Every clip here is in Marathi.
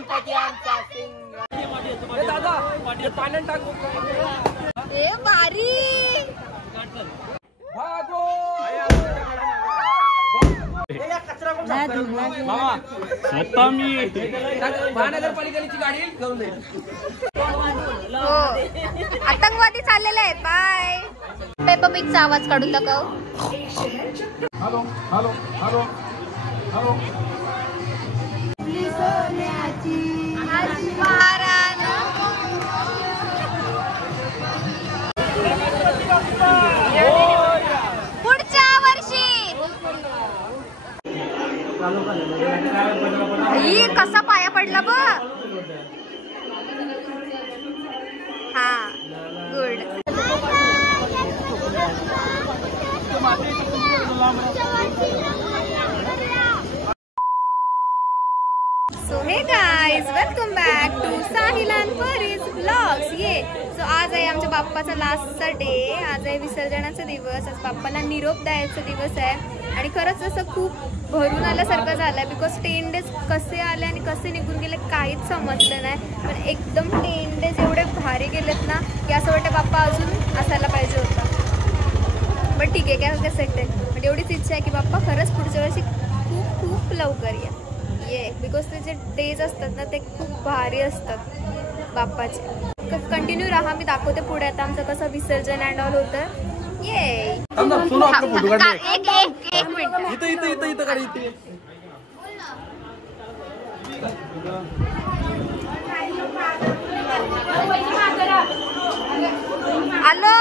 गणपती आमचा सिंग दादा पाण्यात टाकू ए बारी भागो मामा स्वतः मी महानगरपालिकेची गाडी घेऊन दे. हो आतंकवादी चाललेले आहेत. बाय. पेपा पिगचा आवाज काढून दाखव. हॅलो हॅलो हॅलो हॅलो पुढच्या वर्षी ही कसा पाया पडला बघ. हा good. So hey guys welcome back to Sahil and Pari's vlogs. So आज आहे आमच्या बाप्पाचा लास्टचा डे. आज आहे विसर्जनाचा दिवस. आज बाप्पाला निरोप द्यायचा दिवस आहे आणि खरंच असं खूप भरून आल्यासारखं झालंय. बिकॉज 10 डेज कसे आले आणि कसे निघून गेले काहीच समजलं नाही. पण एकदम 10 डेज एवढे भारी गेलेत ना की असं वाटतं बाप्पा अजून असायला पाहिजे होता. पण ठीक आहे काय सेट आहे. म्हणजे एवढीच इच्छा आहे की बाप्पा खरंच पुढच्या वर्षी खूप खूप लवकर या. बिकॉज ते जे डेज असतात ना ते खूप भारी असतात बाप्पाचे. कंटिन्यू राहा. मी दाखवते पुढे आता आमचं कसं विसर्जन अँड ऑल होतं. एक मिनिट आलो.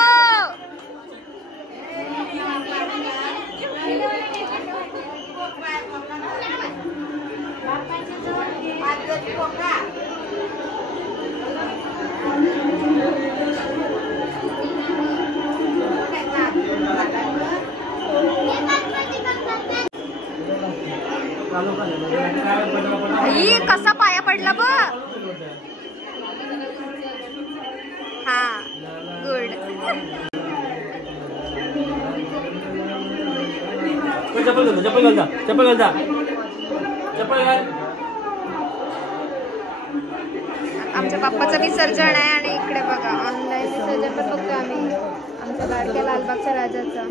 ही कसा पाया पडला बघ. हा गुड. चप्पल घाल. आमच्या बाप्पाचं विसर्जन आहे आणि इकडे बघा ऑनलाईन विसर्जन पण बघतो आम्ही आमच्या लाडक्या लालबागच्या राजाचा.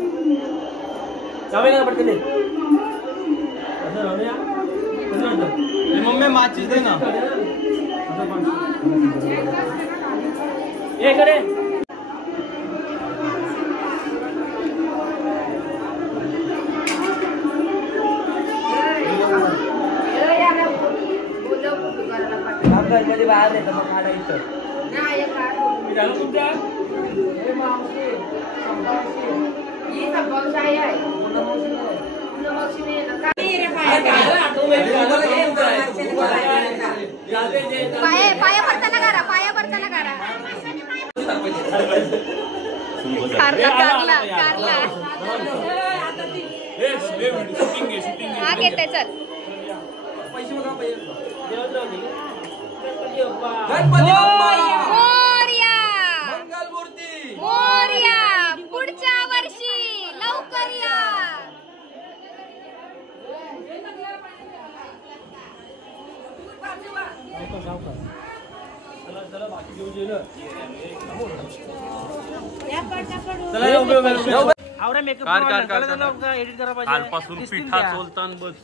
मम्मी माचीस दे ना. घरमध्ये बाहेर येतं मग खाडा इथं पाया भरताना करा. पाया भरताना करा. कारला हा घेते. चल मोरया मंगलमूर्ती मोरया. पुढच्या वर्षी लवकर या. कालपासून पिठा सोलतान बस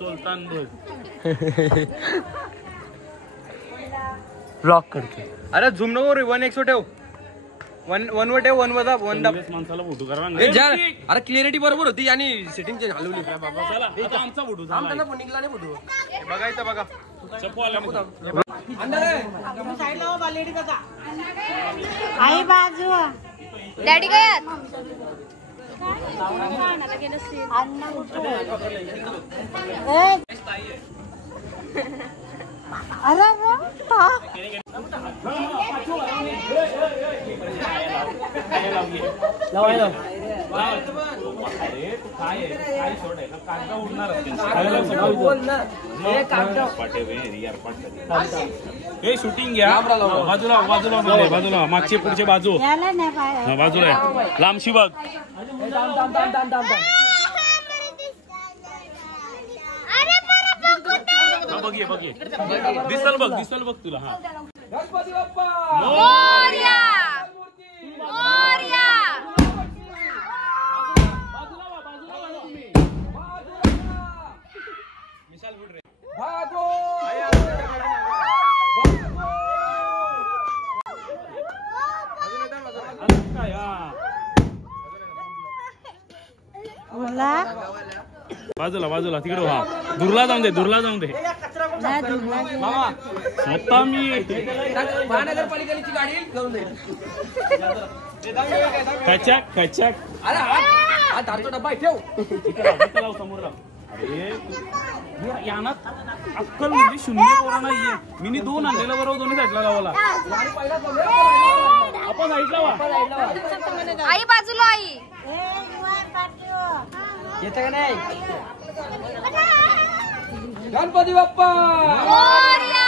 ब्लॉक करते. अरे झूम नको रे. 1x ठेव. 1 वर ठेव. 1 वर माणसाला फोटो करा. अरे क्लिअरिटी बरोबर होती आणि सेटिंग चेंज हलवली. आमचा फोटो निघला नाही फोटो. बघायचं बघा. आई बाजू डॅडी काय शूटिंग घ्या. बाजूला बाजूला बाजूला मागचे पुढचे बाजू बाजूला लांबशी बघ. बघ दिसल बघ तुला. हा गणपती बाप्पा मोरया मोरया. भागो बाजूला तिकडे. हा दुरला जाऊन दे. आता मी महानगरपालिकेची गाडी घेऊन दे. खचाक अरे हा धारतो डब्बा ठेव. समोर लाव. अरे याना अक्कल म्हणजे शून्य पोरा नाहीये. मी 2 आणलेला बरोबर दोन्ही साईडला लावला. आपण साईडला वा. आई बाजूला. आई येतं का नाही. गणपती बाप्पा मोरया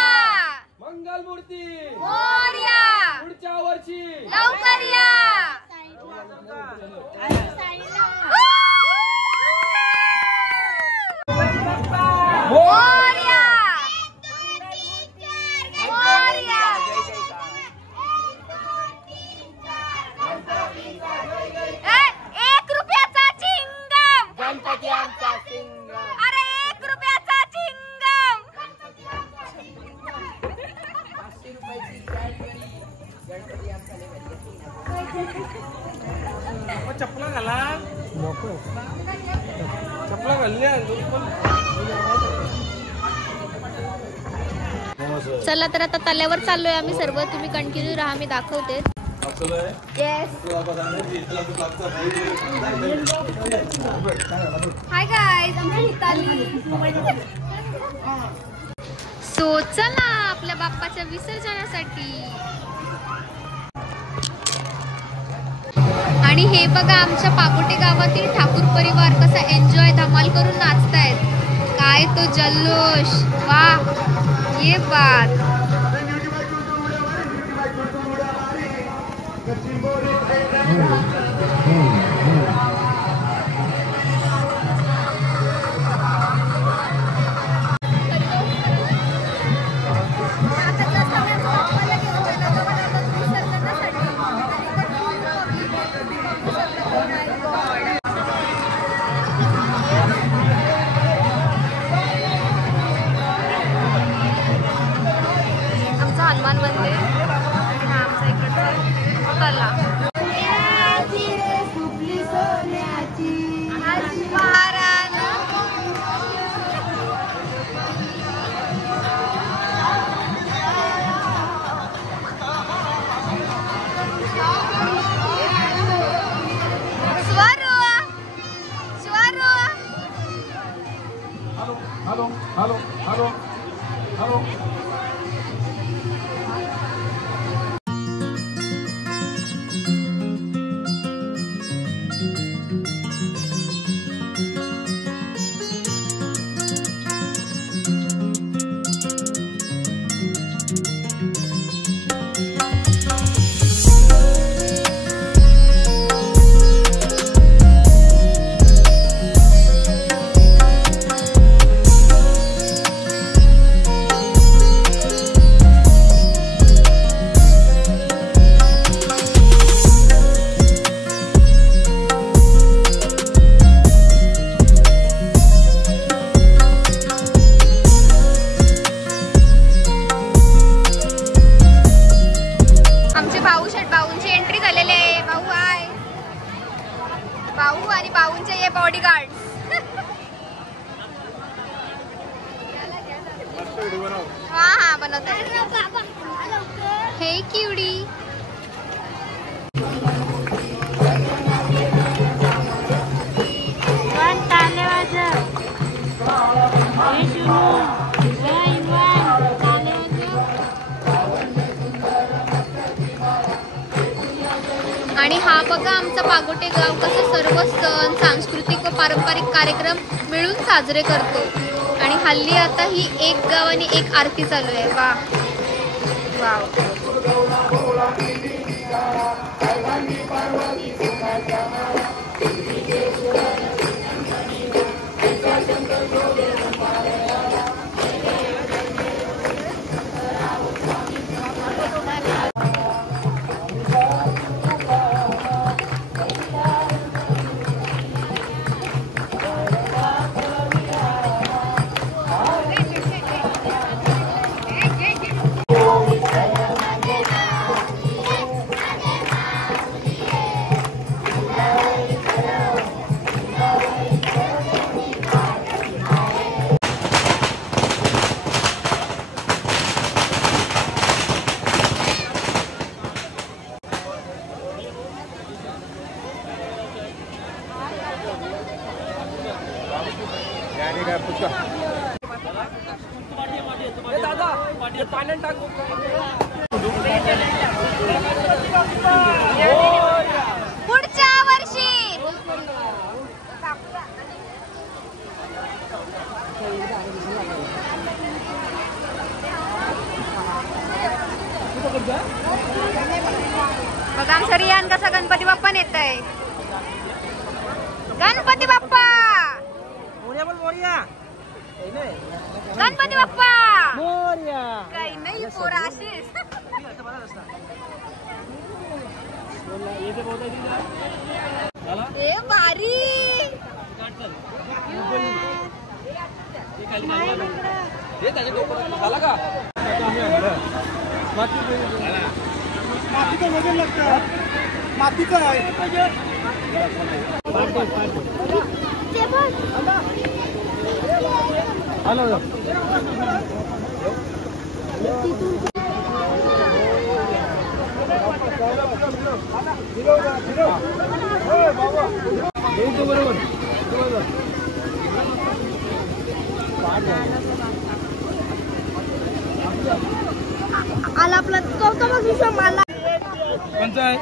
मंगल मूर्ती मोरया. पुढच्या वर्षी लवकर या. मोरया मोरया. 1 रुपयाचा चिंगम. गणपती आमचा सिंग. अरे 1 रुपयाचा चिंगम. चपला घाला. चपला घालल्या. चला तर आता तल्यावर चाललोय आम्ही सर्व. तुम्ही कंटिन्यू राहा, मी दाखवते. येस. हाय गाईज, आमची हिताली. सो चला आपल्या बाप्पाच्या विसर्जनासाठी. आणि हे बघा आमच्या पागोटे गावातील ठाकूर परिवार कसा एन्जॉय धमाल करून नाचतायत. काय तो जल्लोष. वाह ये बात. हनुमान मंदिर आणि हा आमचा इकडचा तला. हॅलो. भाऊ आणि भाऊंचे हे बॉडीगार्ड. हा बनवते. हे किवडी. आणि हा बघा आमचा पागोटे गाव कसं सर्व सण सांस्कृतिक व पारंपरिक कार्यक्रम मिळून साजरे करतो. आणि हल्ली आता ही एक गाव आणि एक आरती चालू आहे. वा वाव. पाण्यात टाकू. पुढच्या वर्षी बघा आमचं रियान कसा गणपती बाप्पा नेत आहे. गणपती बाप्पा गणपती बाप्पा काही नाही पोरा अशीच. ए भारी झाला का मातीचं वजन लागतं. मातीचं आहे. आला आपला गौतम विश्व मला कोणचं आहे.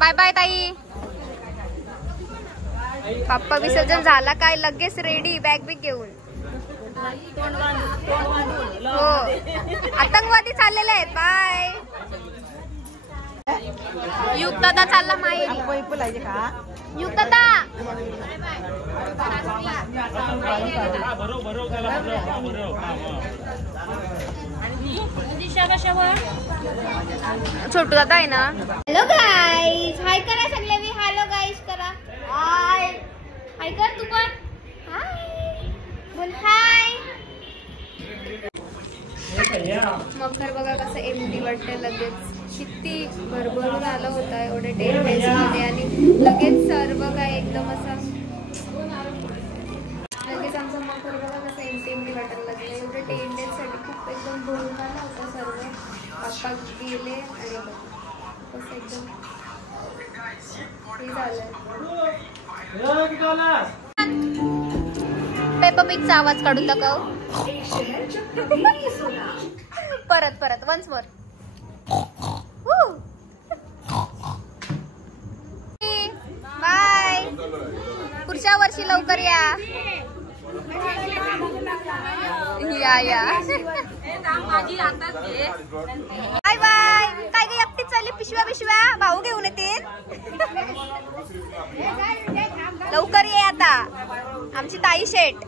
बाय बाय ताई. बाप्पा विसर्जन झाला काय लगेच रेडी बॅग बिग घेऊन. हो आतंकवादी चाललेले आहेत. बाय. युग दादा चालला माहेरी. युग दादा छोटू दादा आहे ना. हॅलो गाईज हाय करा सगळे. मी हॅलो गाईज करा. हाय हाय कर तू पण. हाय बोल हाय. मकर बघा कसं एमटी वाटतंय. लगेच किती भरभरून आलं होता एवढे 10 days मध्ये आणि लगेच सर्व काय एकदम असं लगेच आमचं मकर बघा कसं एमटी वाटायला लागलं. एवढे 10 days साठी खूप एकदम भरून आलं होतं सर्व. पप्पा गेले आणि कसं एकदम हे झालं. पेपा पिगचा आवाज काढून दाखव. परत परत वन्स मोर. बाय. पुढच्या वर्षी लवकर या. या बाय बाय. काय काय एकटीच चालली. पिशव्या भाऊ घेऊन येतील. लवकर ये आता आमची ताई शेट.